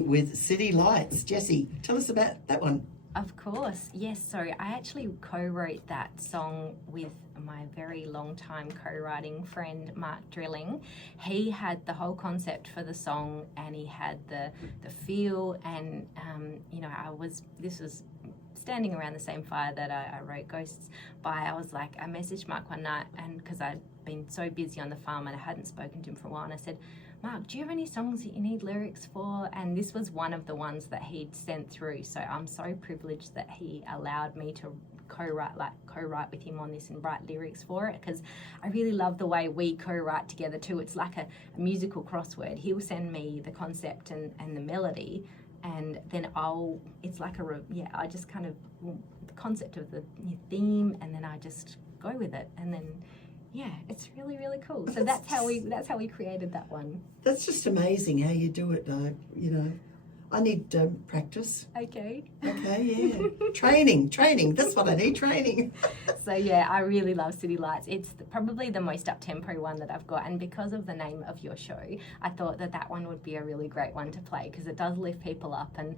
With City Lights. Jessie, tell us about that one. Of course, yes. So I actually co-wrote that song with my very long time co-writing friend Mark Drilling. He had the whole concept for the song, and he had the feel, and this was standing around the same fire that I wrote Ghosts by. I was like, I messaged Mark one night, and because I'd been so busy on the farm and I hadn't spoken to him for a while, and I said, Mark, do you have any songs that you need lyrics for? And this was one of the ones that he'd sent through. So I'm so privileged that he allowed me to co-write with him on this and write lyrics for it, because I really love the way we co-write together too. It's like a musical crossword. He'll send me the concept and the melody, and then I just kind of, the concept of the theme, and then I just go with it, and then yeah, it's really, really cool. So that's how we created that one. That's just amazing how you do it. I need practice. Okay. Okay, yeah. Training. That's what I need, training. So yeah, I really love City Lights. It's probably the most up-tempo one that I've got, and because of the name of your show, I thought that one would be a really great one to play, because it does lift people up, and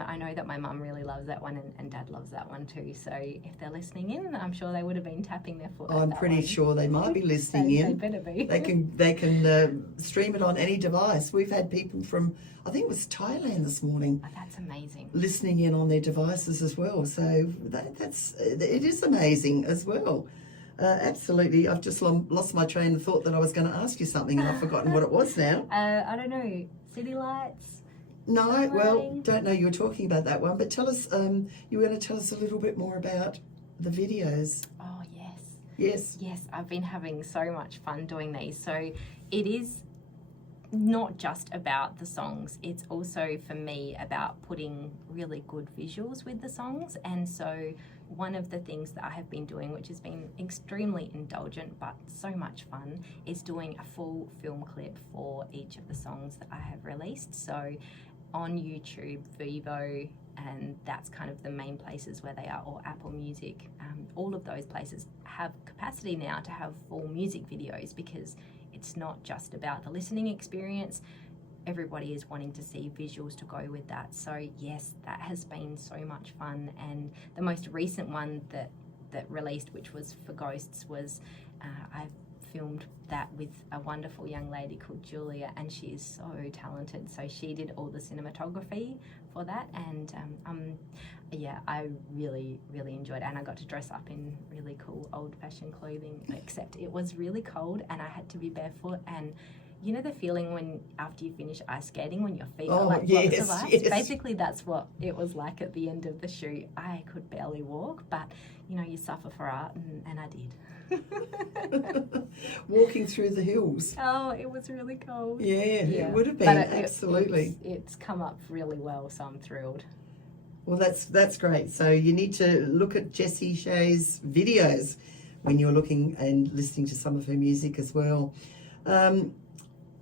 I know that my mum really loves that one, and Dad loves that one too. So if they're listening in, I'm sure they would have been tapping their foot. I'm pretty sure they might be listening in. They better be. They can stream it on any device. We've had people from, I think it was Thailand this morning. Oh, that's amazing. Listening in on their devices as well. So it is amazing as well. Absolutely. I've just lost my train of thought that I was going to ask you something, and I've forgotten what it was now. I don't know. City Lights. No, well, don't know you were talking about that one, but tell us, you were going to tell us a little bit more about the videos. Oh, yes. Yes. Yes, I've been having so much fun doing these. So it is not just about the songs, it's also for me about putting really good visuals with the songs. And so one of the things that I have been doing, which has been extremely indulgent but so much fun, is doing a full film clip for each of the songs that I have released. So on YouTube, VEVO, and that's kind of the main places where they are, or Apple Music. All of those places have capacity now to have full music videos, because it's not just about the listening experience. Everybody is wanting to see visuals to go with that. So yes, that has been so much fun. And the most recent one that released, which was for Ghosts, was I filmed that with a wonderful young lady called Julia, and she is so talented. So she did all the cinematography for that, and I really, really enjoyed it. And I got to dress up in really cool old-fashioned clothing, except it was really cold and I had to be barefoot. And you know the feeling when after you finish ice skating, when your feet are like blocks of ice? Yes. Basically that's what it was like at the end of the shoot. I could barely walk, but you suffer for art, and I did. Walking through the hills. Oh, it was really cold. Yeah, it would have been, absolutely. It's come up really well, so I'm thrilled. Well, that's great. So you need to look at Jessie Che's videos when you're looking and listening to some of her music as well.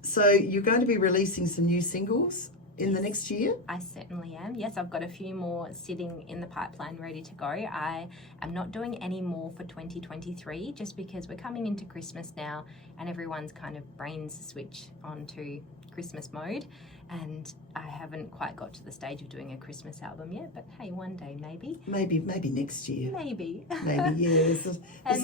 So you're going to be releasing some new singles in the next year? I certainly am. Yes, I've got a few more sitting in the pipeline ready to go. I am not doing any more for 2023, just because we're coming into Christmas now and everyone's kind of brains switch onto Christmas mode, and I haven't quite got to the stage of doing a Christmas album yet, but hey, one day maybe. Maybe next year. Maybe, yeah. There's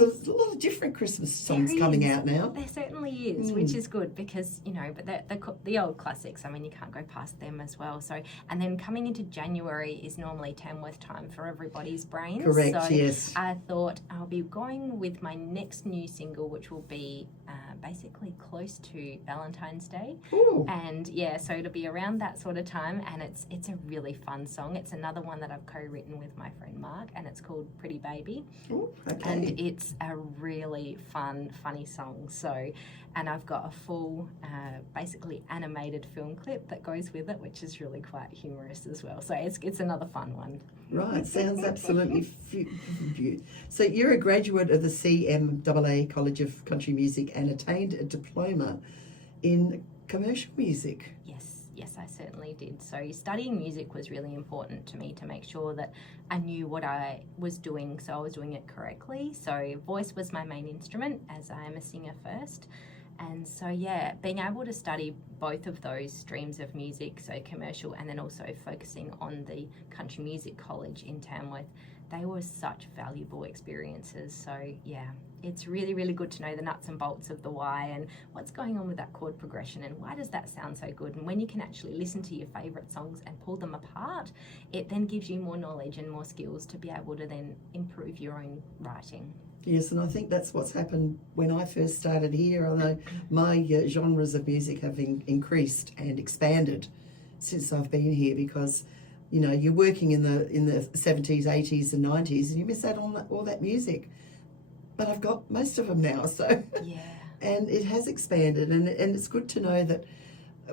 a lot of different Christmas songs coming out now. There certainly is, which is good, because but the old classics, I mean, you can't go past them as well. So, and then coming into January is normally Tamworth time for everybody's brains. Correct. So yes. I thought I'll be going with my next new single, which will be basically close to Valentine's Day. Ooh. And yeah, so it'll be around that sort of time, and it's a really fun song. It's another one that I've co-written with my friend Mark, and it's called Pretty Baby. Ooh, okay. And it's a really funny song. So, and I've got a full basically animated film clip that goes with it, which is really quite humorous as well. So it's another fun one. Right, sounds absolutely So you're a graduate of the CMAA College of Country Music and attained a diploma in commercial music. Yes, I certainly did. So studying music was really important to me, to make sure that I knew what I was doing, so I was doing it correctly. So voice was my main instrument, as I am a singer first. And so, yeah, being able to study both of those streams of music, so commercial and then also focusing on the country music college in Tamworth, they were such valuable experiences. So, yeah, it's really, really good to know the nuts and bolts of the why and what's going on with that chord progression and why does that sound so good. And when you can actually listen to your favourite songs and pull them apart, it then gives you more knowledge and more skills to be able to then improve your own writing. Yes, and I think that's what's happened when I first started here. I know my genres of music have increased and expanded since I've been here because, you know, you're working in the 70s, 80s and 90s and you miss out on all that music. But I've got most of them now, so... Yeah. And it has expanded and it's good to know that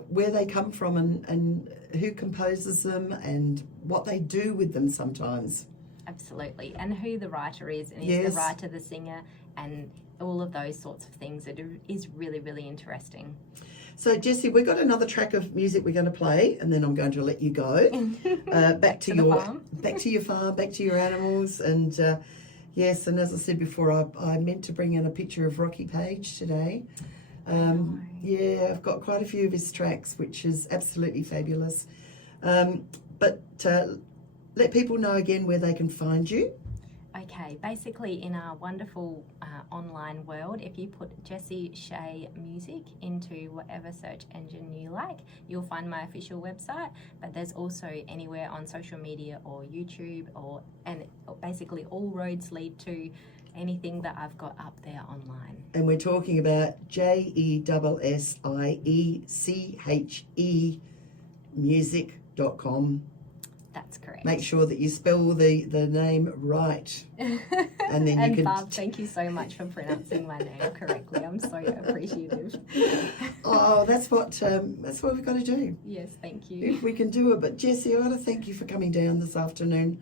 where they come from and who composes them and what they do with them sometimes. Absolutely, and who the writer is, and Yes. is the writer the singer, and all of those sorts of things. It is really, really interesting. So, Jessie, we've got another track of music we're going to play, and then I'm going to let you go. Back to your farm. Back to your farm, back to your animals, and yes, and as I said before, I meant to bring in a picture of Rocky Page today. Yeah, I've got quite a few of his tracks, which is absolutely fabulous. But let people know again where they can find you. Okay, basically in our wonderful online world, if you put Jessie Che Music into whatever search engine you like, you'll find my official website, but there's also anywhere on social media or YouTube and basically all roads lead to anything that I've got up there online. And we're talking about JESSIECHE music.com. That's correct. Make sure that you spell the name right. And then you can... Barb, thank you so much for pronouncing my name correctly. I'm so appreciative. Oh, that's what we've got to do. Yes, thank you. If we can do it. But Jessie, I want to thank you for coming down this afternoon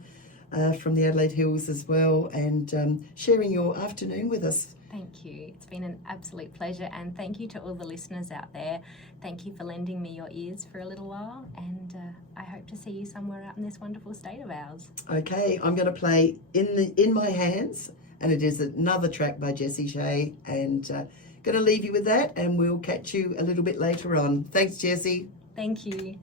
from the Adelaide Hills as well and sharing your afternoon with us. Thank you. It's been an absolute pleasure, and thank you to all the listeners out there. Thank you for lending me your ears for a little while, and I hope to see you somewhere out in this wonderful state of ours. Okay, I'm going to play In My Hands, and it is another track by Jessie Che, and going to leave you with that, and we'll catch you a little bit later on. Thanks, Jessie. Thank you.